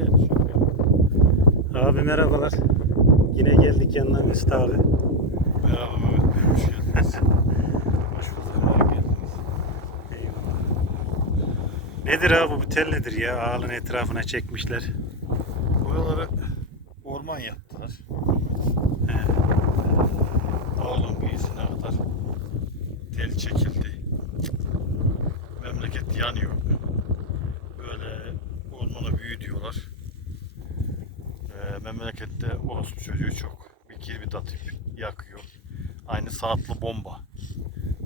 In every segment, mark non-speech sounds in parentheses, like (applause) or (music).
Gel şöyle. Abi merhabalar. Yine geldik yanına Mesut abi. Merhaba Mehmet Bey, hoş geldiniz. hoş bulduk, hoş geldiniz. Eyvallah. Nedir abi bu tel nedir ya? Ağalın etrafına çekmişler. Buraları orman yaptılar. He. Dağılın kıyısına kadar tel çekildi. Memleket yanıyor. Böyle ormana büyü diyorlar. Ee, memlekette orospu çocuğu çok. Bir kirbit atıp yakıyor. Aynı saatli bomba.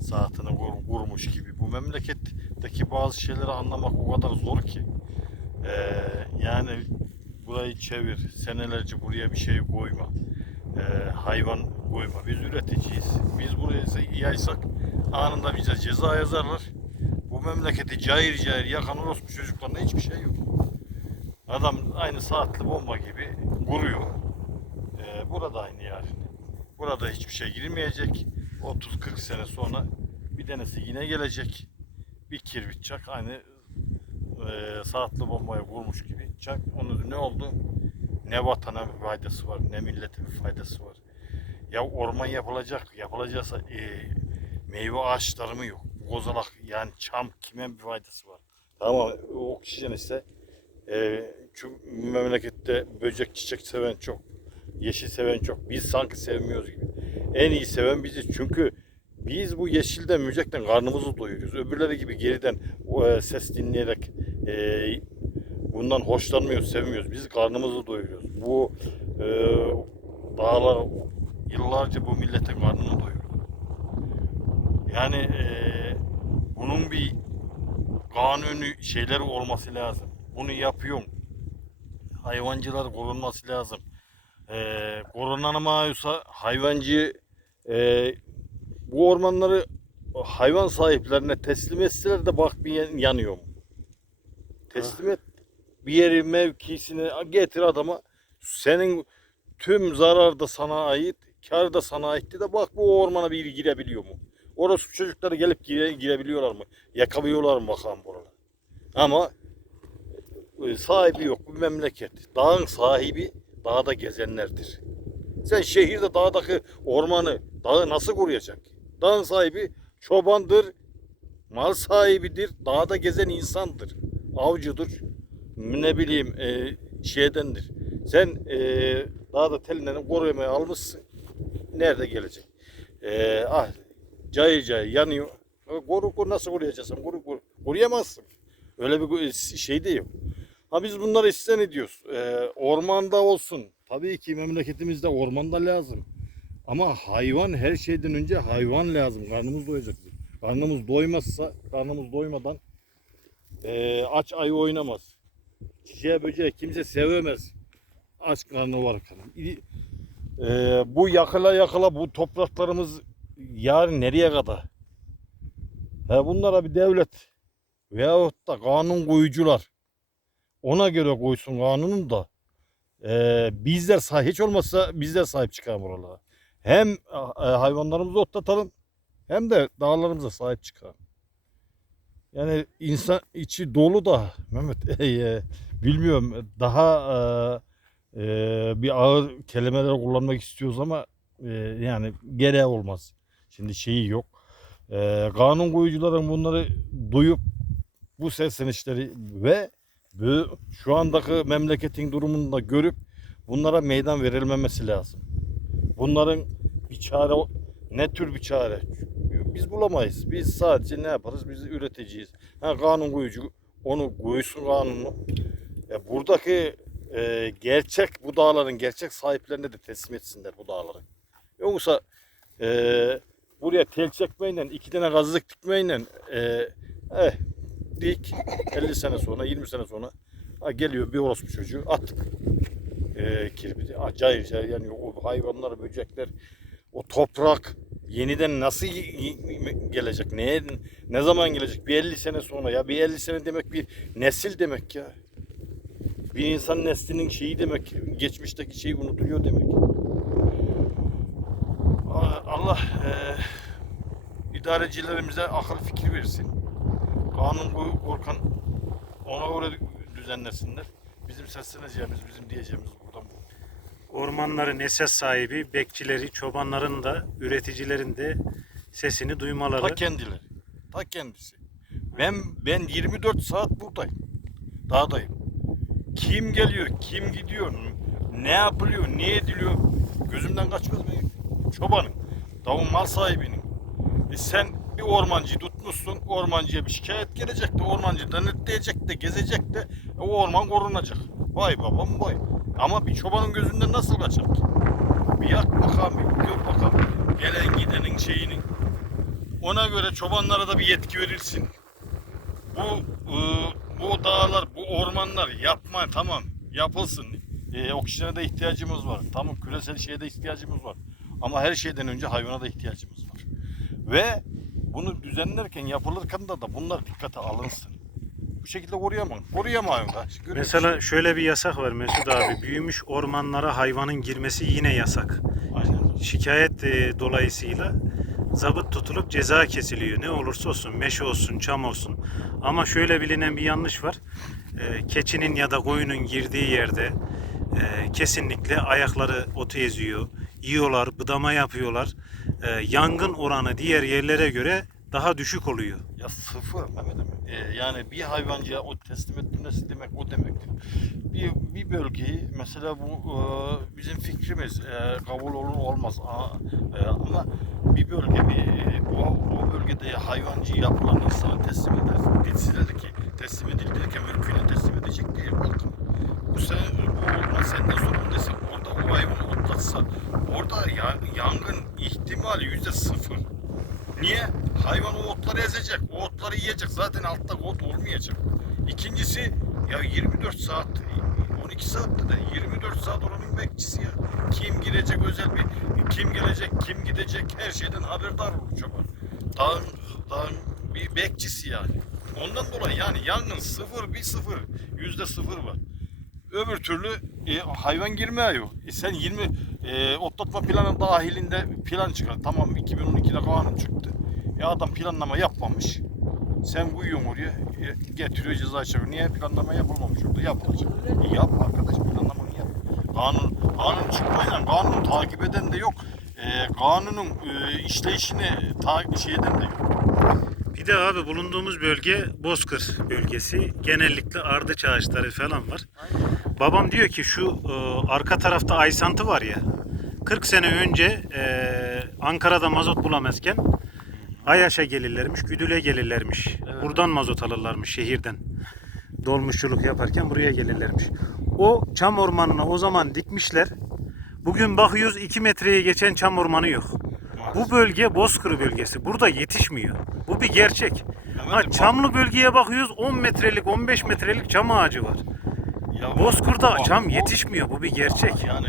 Saatini vur- vurmuş gibi. Bu memleketteki bazı şeyleri anlamak o kadar zor ki. Ee, yani burayı çevir, senelerce buraya bir şey koyma. Ee, hayvan koyma. Biz üreticiyiz. Biz buraya yaysak anında bize ceza yazarlar. Bu memleketi cayır cayır yakan orospu çocuklarına hiçbir şey yok. Adam aynı saatli bomba gibi vuruyor. Ee, burada aynı yani. Burada hiçbir şey girmeyecek. 30-40 sene sonra bir tanesi yine gelecek. Bir kirbit çak aynı e, saatli bombaya vurmuş gibi çak. Onun ne oldu? Ne vatana bir faydası var, ne millete bir faydası var. Ya orman yapılacak, yapılacaksa e, meyve ağaçları mı yok? Kozalak yani çam kime bir faydası var? Tamam oksijen ise e, şu memlekette böcek çiçek seven çok. Yeşil seven çok. Biz sanki sevmiyoruz gibi. En iyi seven biziz. Çünkü biz bu yeşilden, mücekten karnımızı doyuruyoruz. Öbürleri gibi geriden e, ses dinleyerek e, bundan hoşlanmıyoruz, sevmiyoruz. Biz karnımızı doyuruyoruz. Bu e, dağlar yıllarca bu milletin karnını doyurdu. Yani e, bunun bir kanuni şeyleri olması lazım. Bunu yapıyorum. Hayvancılar korunması lazım. Ee, korunamıyorsa hayvancı e, bu ormanları hayvan sahiplerine teslim etseler de bak bir yan- yanıyor mu? Teslim et. Bir yeri mevkisini getir adama. Senin tüm zarar da sana ait, kar da sana aitti de bak bu ormana bir girebiliyor mu? Orası çocukları gelip gire, girebiliyorlar mı? Yakabiliyorlar mı bakalım buralar? Ama e, sahibi yok bu memleket. Dağın sahibi dağda gezenlerdir. Sen şehirde dağdaki ormanı, dağı nasıl koruyacak? Dağın sahibi çobandır, mal sahibidir, dağda gezen insandır, avcıdır, ne bileyim e, şeydendir. Sen e, dağda telinden korumaya almışsın, nerede gelecek? E, ah, cayır cayır yanıyor. E, Koru, koru nasıl koruyacaksın? Koru, koru. Koruyamazsın. Öyle bir şey de yok. Ha biz bunları isyan ediyoruz. Ee, ormanda olsun. Tabii ki memleketimizde ormanda lazım. Ama hayvan her şeyden önce hayvan lazım. Karnımız doyacak. Karnımız doymazsa, karnımız doymadan ee, aç ayı oynamaz. Çiçeğe böceğe kimse sevemez. Aç karnı varken. İ- Ee, bu yakıla yakıla bu topraklarımız yarın nereye kadar? Ha bunlara bir devlet veyahut da kanun koyucular ona göre koysun kanunu da e, bizler sahip hiç olmazsa bizler sahip çıkalım oralara. Hem e, hayvanlarımızı otlatalım hem de dağlarımıza sahip çıkalım. Yani insan içi dolu da Mehmet (laughs) e, bilmiyorum daha e, e, bir ağır kelimeler kullanmak istiyoruz ama e, yani gereği olmaz. Şimdi şeyi yok. E, kanun koyucuların bunları duyup bu seslenişleri ve bu şu andaki memleketin durumunu da görüp bunlara meydan verilmemesi lazım. Bunların bir çare ne tür bir çare? Biz bulamayız. Biz sadece ne yaparız? Biz üreticiyiz. Ha, kanun koyucu onu koysun kanunu. Ya buradaki e, gerçek bu dağların gerçek sahiplerine de teslim etsinler bu dağları. Yoksa e, buraya tel çekmeyle iki tane gazlık dikmeyle e, eh, dik 50 sene sonra 20 sene sonra ha, geliyor bir orospu çocuğu at e, kirbiti acayip şey yani o hayvanlar böcekler o toprak yeniden nasıl gelecek? Neye ne zaman gelecek? Bir 50 sene sonra ya bir 50 sene demek bir nesil demek ya. Bir insan neslinin şeyi demek geçmişteki şeyi unutuluyor demek. Allah e, idarecilerimize akıl fikir versin kanun korkan ona göre düzenlesinler. Biz bizim sesleneceğimiz, bizim diyeceğimiz buradan bu. Ormanların esas sahibi, bekçileri, çobanların da, üreticilerin de sesini duymaları. Ta kendileri. Ta kendisi. Ben ben 24 saat buradayım. Dağdayım. Kim geliyor, kim gidiyor, ne yapılıyor, ne ediliyor gözümden kaçmaz benim. Çobanın, davul mal sahibinin. E sen bir ormancıyı tutmuşsun, ormancıya bir şikayet gelecek de ormancı denetleyecek de gezecek de o orman korunacak. Vay babam vay. Ama bir çobanın gözünden nasıl kaçar ki? Bir yak bakalım, bir gör bakalım. Gelen gidenin şeyini. Ona göre çobanlara da bir yetki verilsin. Bu e, bu dağlar, bu ormanlar yapma tamam yapılsın. E, oksijene de ihtiyacımız var. Tamam küresel şeye de ihtiyacımız var. Ama her şeyden önce hayvana da ihtiyacımız var. Ve bunu düzenlerken yapılırken de, da bunlar dikkate alınsın. Bu şekilde koruyamam. Koruyamıyorum da. Mesela şöyle bir yasak var Mesut abi. Büyümüş ormanlara hayvanın girmesi yine yasak. Aynen. Şikayet e, dolayısıyla zabıt tutulup ceza kesiliyor. Ne olursa olsun, meşe olsun, çam olsun. Ama şöyle bilinen bir yanlış var. E, keçinin ya da koyunun girdiği yerde e, kesinlikle ayakları otu eziyor. Yiyorlar, bıdama yapıyorlar. E, yangın oranı diğer yerlere göre daha düşük oluyor. Ya sıfır Mehmet'im. Ee, yani bir hayvancıya o teslim etmesi demek o demektir. Bir, bir bölgeyi mesela bu e, bizim fikrimiz e, kabul olur olmaz Aa, e, ama bir bölge bir e, o, o bölgede hayvancı yapılan insana teslim edilsiler ki teslim edilirken mülküne teslim edecek değil bakın. Bu sen bu orman senden sorumluysa orada o hayvanı otlatsa orada ya, yangın ihtimali yüzde sıfır. Niye? Hayvan o otları ezecek, o otları yiyecek. Zaten altta ot olmayacak. İkincisi ya 24 saat, 12 saatte de 24 saat oranın bekçisi ya. Kim girecek özel bir, kim gelecek, kim gidecek her şeyden haberdar olur çoban. Dağın, dağın bir bekçisi yani. Ondan dolayı yani yangın sıfır bir sıfır, yüzde sıfır var. Öbür türlü e, hayvan girmiyor. E, sen 20 e, otlatma planı dahilinde plan çıkar. Tamam 2012'de kanun çıktı. Ya adam planlama yapmamış. Sen koyuyorsun oraya e, getiriyor ceza çekiyor. Niye planlama yapılmamış orada? Yapılacak. E, yap arkadaş planlamanı yap. Kanun, kanun çıkmayla kanunu takip eden de yok. E, kanunun e, işleyişini takip şeyden de yok. Bir de abi bulunduğumuz bölge Bozkır bölgesi. Genellikle ardıç ağaçları falan var. Babam diyor ki şu e, arka tarafta Aysantı var ya. 40 sene önce e, Ankara'da mazot bulamazken Ayaş'a gelirlermiş, Güdül'e gelirlermiş. Evet. Buradan mazot alırlarmış şehirden. Dolmuşçuluk yaparken buraya gelirlermiş. O çam ormanına o zaman dikmişler. Bugün bakıyoruz 2 metreye geçen çam ormanı yok. Bu bölge Bozkır bölgesi. Burada yetişmiyor. Bu bir gerçek. Ha, çamlı bölgeye bakıyoruz 10 metrelik 15 metrelik çam ağacı var. Ya çam o- yetişmiyor. Bu bir gerçek. Yani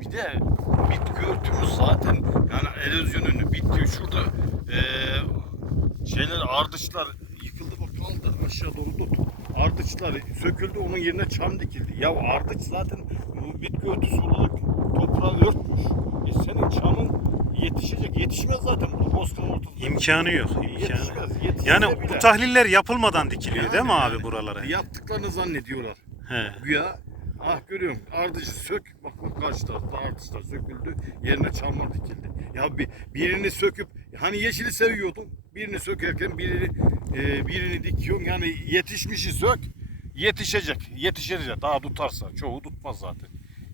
bir de bitki örtümüz zaten yani erozyonunu bitti. Şurada eee şeyler ardıçlar yıkıldı bak kaldı aşağı doğru tut. Ardıçlar söküldü onun yerine çam dikildi. Ya ardıç zaten bu bitki örtüsü olarak toprağı örtmüş. E senin çamın yetişecek. Yetişmez zaten burada Bozkır'ın ortasında. İmkanı yok. imkanı. Yetişmez. Yetişse Yani bile. bu tahliller yapılmadan dikiliyor değil mi Yani abi buralara? Yaptıklarını zannediyorlar. He. Güya ah görüyorum ardıcı sök bak bak karşı tarafta ardıçlar söküldü yerine çamlar dikildi. Ya bir, birini söküp hani yeşili seviyordun birini sökerken birini e, birini dikiyorsun yani yetişmişi sök yetişecek yetişecek daha tutarsa çoğu tutmaz zaten.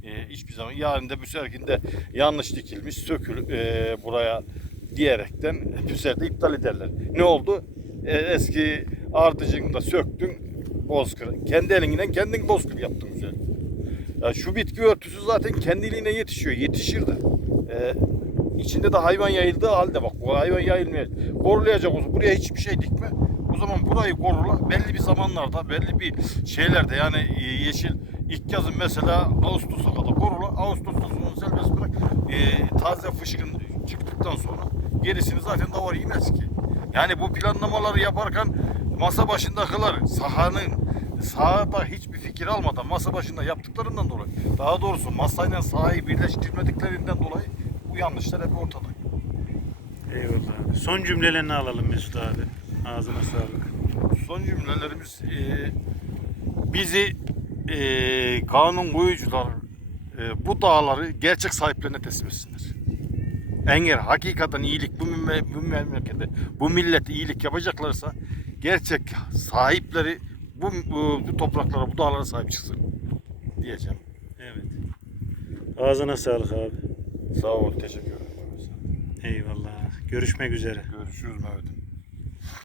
E, hiçbir zaman yarın da bu seferkinde yanlış dikilmiş sökül e, buraya diyerekten bu sefer de iptal ederler. Ne oldu? E, eski ardıcını da söktün bozkır. Kendi elinden kendin bozkır yaptın güzel. Ya şu bitki örtüsü zaten kendiliğine yetişiyor. Yetişir de. Ee, içinde de hayvan yayıldığı halde bak bu hayvan yayılmıyor. Korulayacak olsa buraya hiçbir şey dikme. O zaman burayı korula belli bir zamanlarda belli bir şeylerde yani e, yeşil ilk yazın mesela Ağustos'a kadar korula. Ağustos'tan sonra serbest bırak. E, taze fışkın çıktıktan sonra gerisini zaten davar yemez ki. Yani bu planlamaları yaparken masa başındakiler sahanın sahada hiçbir fikir almadan masa başında yaptıklarından dolayı daha doğrusu masayla sahayı birleştirmediklerinden dolayı bu yanlışlar hep ortada. Eyvallah abi. Son cümlelerini alalım Mesut abi. Ağzına sağlık. Son cümlelerimiz e, bizi e, kanun koyucular e, bu dağları gerçek sahiplerine teslim etsinler. Eğer hakikaten iyilik bu, bu memlekete, bu millete iyilik yapacaklarsa gerçek sahipleri bu, bu, bu topraklara, bu dağlara sahip çıksın diyeceğim. Evet. Ağzına sağlık abi. Sağ ol, teşekkür ederim. Eyvallah. Görüşmek üzere. Görüşürüz Mehmet'im.